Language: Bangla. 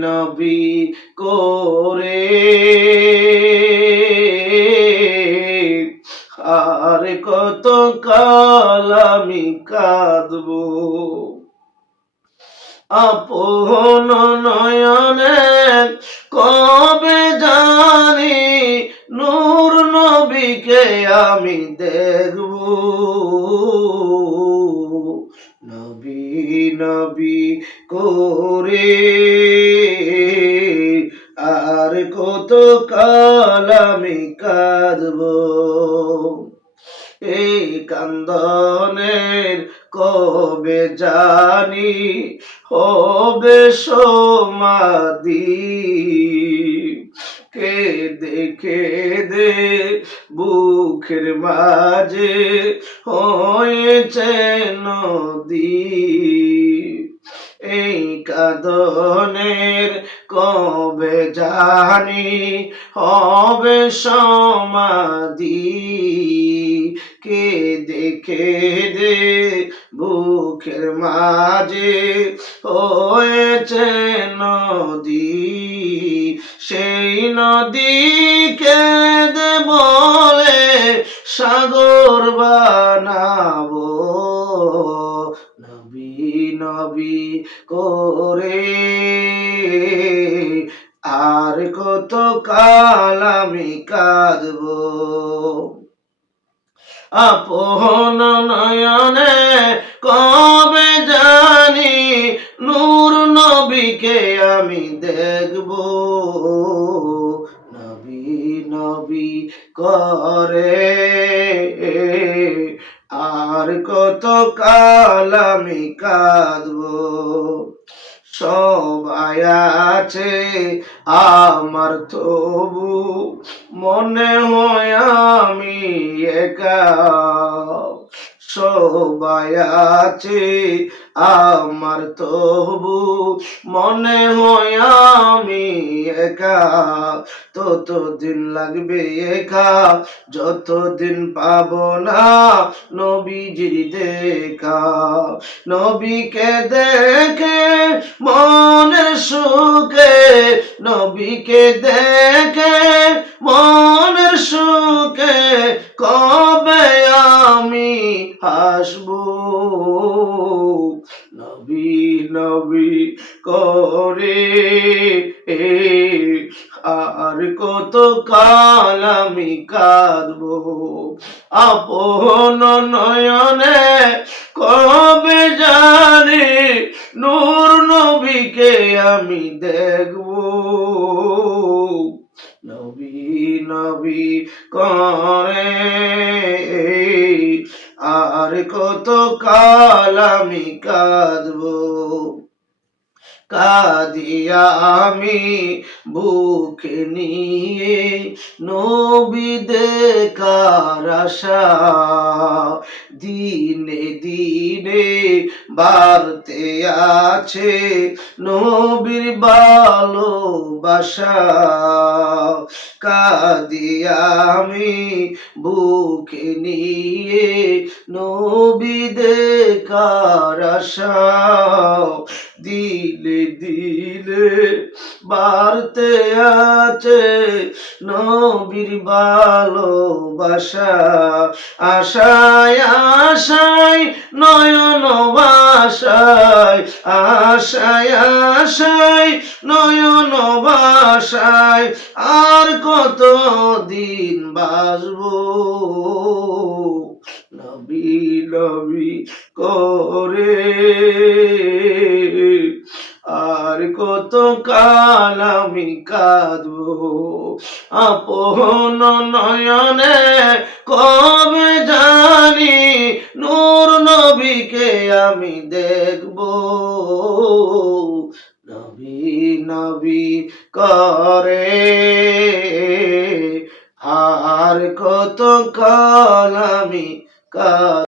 নবী করে আর কত কাল আমি কাঁদবো আপন নয়নে কবে জানি নূর নবীকে আমি দেখব নবী নবী করে আর কত কাল আমি কাঁদব এই কান্দনের কবে জানি হবে সমাধি কেঁদে কেঁদে বুকের মাঝে হয়েছে নদী এই কাঁদনের কবে জানি হবে সমাধি কেঁদে কেঁদে বুকের মাঝে হয়েছে নদী সেই নদী কেঁদে বলে সাগর বানাবো নবী নবী করে আর কত কাল আমি কাঁদবো আপন নয়নে কবে জানি নূর নবীকে আমি দেখব নবী নবী করে আর কত কাল আমি কাঁদবো সবাই আছে আমার তবু মনে হয় আমি একা সবাই আছে আমার তবু মনে হয় আমি একা ততদিন লাগবে একা যতদিন পাবো না নবীজির দেখা নবীকে দেখে মনের সুখে নবীকে দেখে মনের সুখে কবে আমি হাসবো নবী নবী করে আর কত কাল আমি কাঁদবো আপন নয়নে কবে জানি নূর নবীকে আমি দেখবো নবী নবী করে আর কত কাল আমি কাঁদবো কাঁদিয়া আমি বুকে নিয়ে নবী দেখার আশা দিনে দিনে বাড়তে আছে নবীর ভালোবাসা কাঁদিয়া আমি বুকে নিয়ে নবী দেখার আশা দিলে দিলে বাড়তে আছে নবীর ভালোবাসা আশায় আশায় নয়ন বাসায় আশায় আশায় নয়ন বাসায় আর কত দিন বাঁচবো নবী নবী করে আর কত কাল আমি কাঁদবো আপন নয়নে কবে জানি নূর নবীকে আমি দেখবো নবী নবী করে আর কত কাল আমি